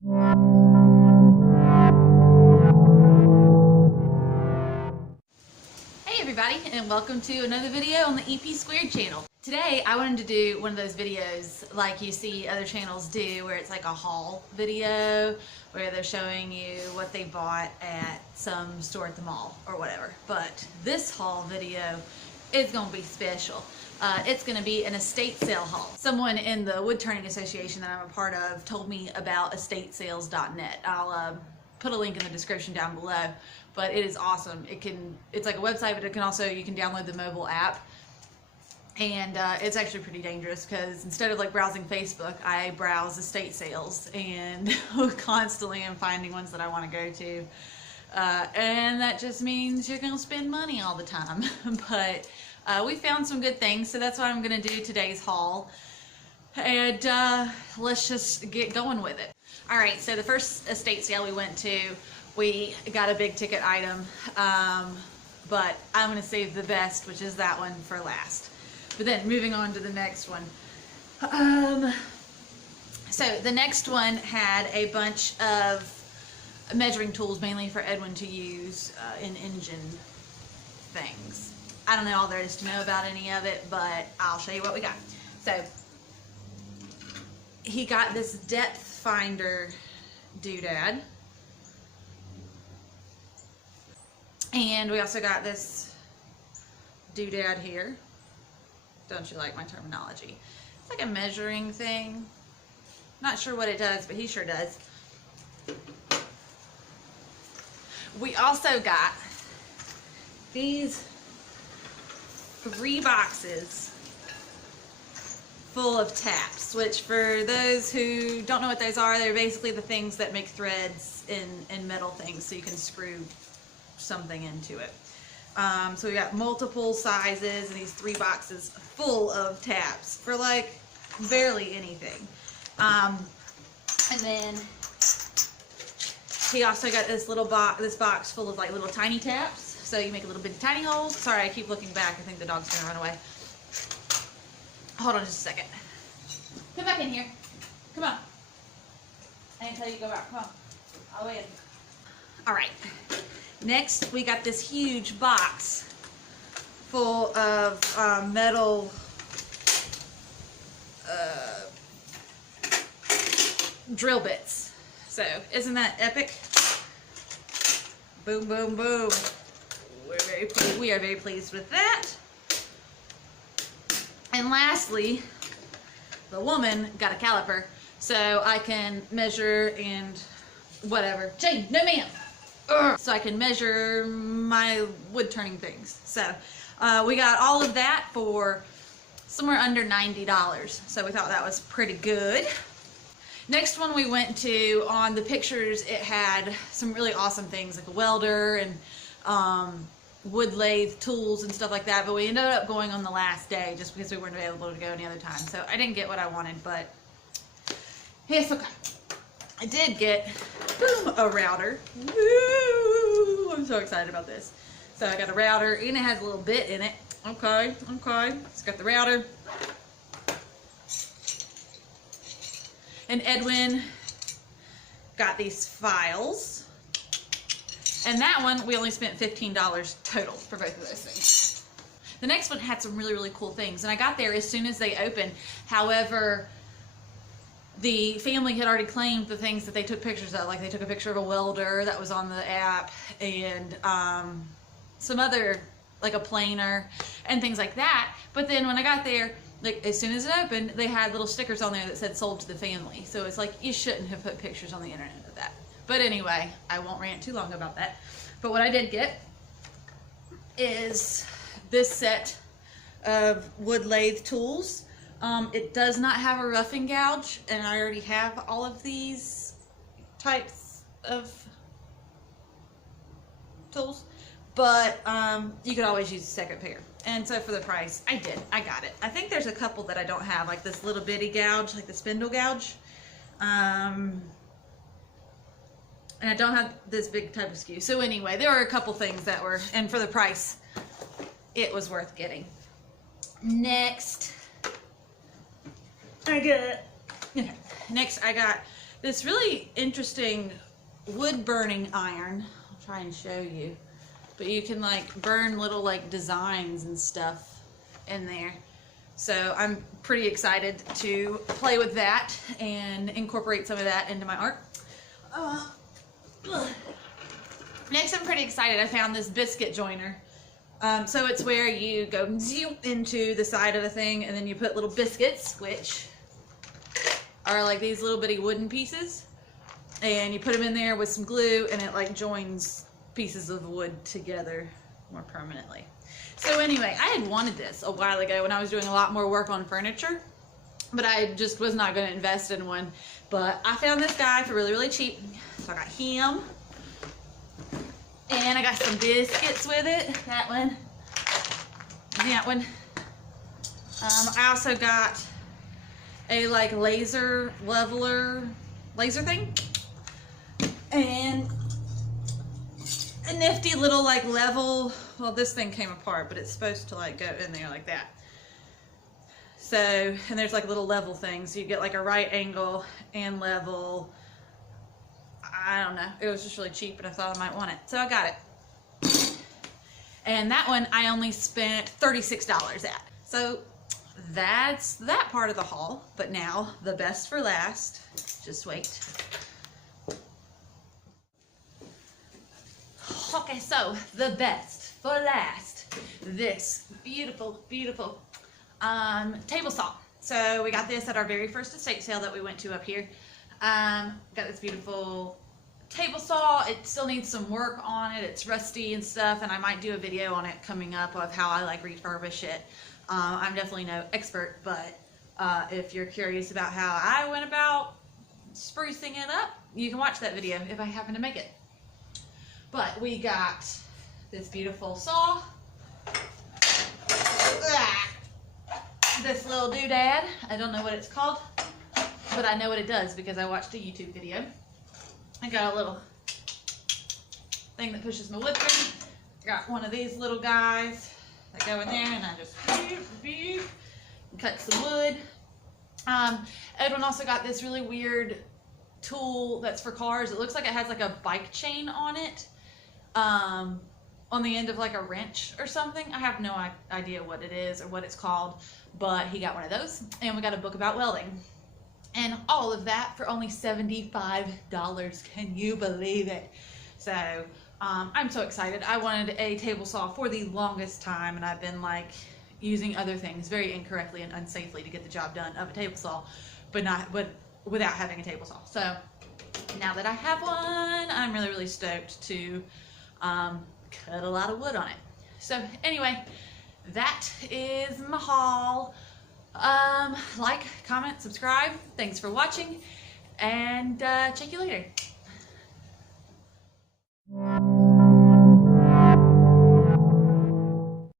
Hey everybody, and welcome to another video on the EP Squared channel. Today I wanted to do one of those videos like you see other channels do, where it's like a haul video where they're showing you what they bought at some store at the mall or whatever. But this haul video is going to be special. It's going to be an estate sale haul. Someone in the wood turning association that I'm a part of told me about estatesales.net. I'll put a link in the description down below, but it is awesome. It's like a website, but you can download the mobile app, and it's actually pretty dangerous because instead of like browsing Facebook, I browse estate sales and constantly am finding ones that I want to go to, and that just means you're gonna spend money all the time. But we found some good things, so that's what I'm gonna do today's haul, and let's just get going with it. Alright, so the first estate sale we went to, we got a big ticket item, but I'm going to save the best, which is that one, for last. But then moving on to the next one. So the next one had a bunch of measuring tools, mainly for Edwin to use in engine things. I don't know all there is to know about any of it, but I'll show you what we got. So he got this depth finder doodad, and we also got this doodad here. Don't you like my terminology? It's like a measuring thing. Not sure what it does, but he sure does. We also got these 3 boxes full of taps, which for those who don't know what those are, they're basically the things that make threads in metal things, so you can screw something into it. So we got multiple sizes and these 3 boxes full of taps for like barely anything. And then he also got this little box full of like little tiny taps, so you make a little bit of tiny holes. Sorry, I keep looking back. I think the dog's gonna run away. Hold on just a second. Come back in here. Come on. I didn't tell you to go back. Come on. I'll wait. Alright. Next, we got this huge box full of metal drill bits. So, isn't that epic? Boom, boom, boom. We are very pleased with that. And lastly, the woman got a caliper, so I can measure and whatever. Jane, no ma'am. So I can measure my wood turning things. So we got all of that for somewhere under $90. So we thought that was pretty good. Next one we went to, on the pictures, it had some really awesome things like a welder and wood lathe tools and stuff like that, but we ended up going on the last day just because we weren't available to go any other time. So I didn't get what I wanted, but it's okay. I did get, boom, a router. Woo! I'm so excited about this. So I got a router, and it has a little bit in it. Okay. It's got the router. And Edwin got these files. And that one, we only spent $15 total for both of those things. The next one had some really, really cool things, and I got there as soon as they opened. However, the family had already claimed the things that they took pictures of. Like, they took a picture of a welder that was on the app, and some other, like a planer, and things like that. But then when I got there, like, as soon as it opened, they had little stickers on there that said sold to the family. So it's like, you shouldn't have put pictures on the internet of that. But anyway, I won't rant too long about that. But what I did get is this set of wood lathe tools. It does not have a roughing gouge, and I already have all of these types of tools. But you could always use a second pair. And so for the price, I got it. I think there's a couple that I don't have, like this little bitty gouge, like the spindle gouge. And I don't have this big type of skew. So anyway, there were a couple things that were, and for the price, it was worth getting. Next, I got this really interesting wood burning iron. I'll try and show you. But you can like burn little like designs and stuff in there. So I'm pretty excited to play with that and incorporate some of that into my art. Next, I'm pretty excited. I found this biscuit joiner. So it's where you go into the side of the thing and then you put little biscuits, which are like these little bitty wooden pieces, and you put them in there with some glue and it like joins pieces of wood together more permanently. So anyway, I had wanted this a while ago when I was doing a lot more work on furniture, but I just was not going to invest in one. But I found this guy for really, really cheap. So I got him. And I got some biscuits with it. That one. That one. I also got a like laser leveler laser thing. And a nifty little like level, well, this thing came apart, but it's supposed to like go in there like that. So, and there's like little level things. You get like a right angle and level. I don't know. It was just really cheap and I thought I might want it. So I got it. And that one I only spent $36 at. So that's that part of the haul. But now the best for last. Just wait. Okay, so the best for last. This beautiful, beautiful table saw. So we got this at our very first estate sale that we went to up here. Got this beautiful table saw. It still needs some work on it. It's rusty and stuff, and I might do a video on it coming up of how I like refurbish it. I'm definitely no expert, but if you're curious about how I went about sprucing it up, you can watch that video if I happen to make it. But we got this beautiful saw. This little doodad. I don't know what it's called, but I know what it does because I watched a YouTube video. I got a little thing that pushes my wood through. Got one of these little guys that go in there, and I just and cut some wood. Edwin also got this really weird tool that's for cars. It looks like it has like a bike chain on it, on the end of like a wrench or something. I have no idea what it is or what it's called, but he got one of those, and we got a book about welding. And all of that for only $75. Can you believe it? So I'm so excited. I wanted a table saw for the longest time, and I've been like using other things very incorrectly and unsafely to get the job done of a table saw, but without having a table saw. So now that I have one, I'm really, really stoked to cut a lot of wood on it. So anyway, that is my haul. Like, comment, subscribe. Thanks for watching, and check you later.